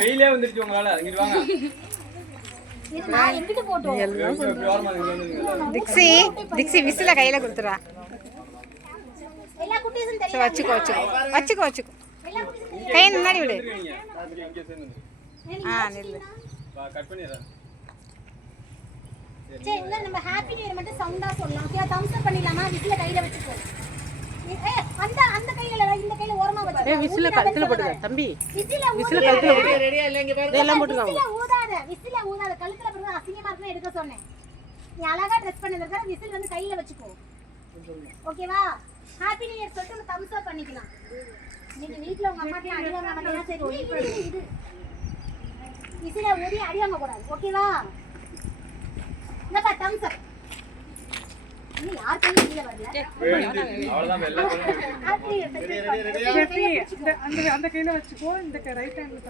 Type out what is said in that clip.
வெயிலே வந்துருச்சு உங்களால இங்கிட்டு வாங்க. திக்ஸி விசில கையில கொடுத்துருவா. வச்சுக்கோ வச்சுக்கோ வச்சுக்கோ வச்சுக்கோ கை முன்னாடி விடு. நெல்லு சரி நம்ம ஹேப்பி நியூ இயர் மட்டும் சவுண்டா சொல்லலாம். ஓகே தம்ஸ் அப் பண்ணிடலாமா? விசில கையில வச்சுக்கோ. அந்த கையில இந்த கையில ஓரமா வச்சு விசில கழுத்துல போடுங்க தம்பி. விசில கழுத்துல போடு. ரெடியா இல்ல இங்க பாரு. இதெல்லாம் போட்டுக்கோ. விசில ஊதாத கழுத்துல போடுறது அசிங்கமா இருக்குன்னு எடுக்க சொன்னேன். நீ அழகா ட்ரெஸ் பண்ணிருக்க. விசில் வந்து கையில வச்சுக்கோ. ஓகேவா? ஹேப்பி நியூ இயர் சொல்லிட்டு தம்ஸ் அப் பண்ணிக்கலாம். நீங்க வீட்ல உங்க அம்மாக்கு அடி வாங்க மாட்டீங்க. சரி இது விசில ஊதி அடி வாங்க கூடாது. ஓகேவா? இந்த தம்ஸ் அப் நீ யார் கையில கீழ வரல. அவ்வளவுதான் வெல்ல ஹேப்பி நியூ இயர் அந்த கையில வச்சுக்கோ. இந்த ரைட் ஹேண்ட்ல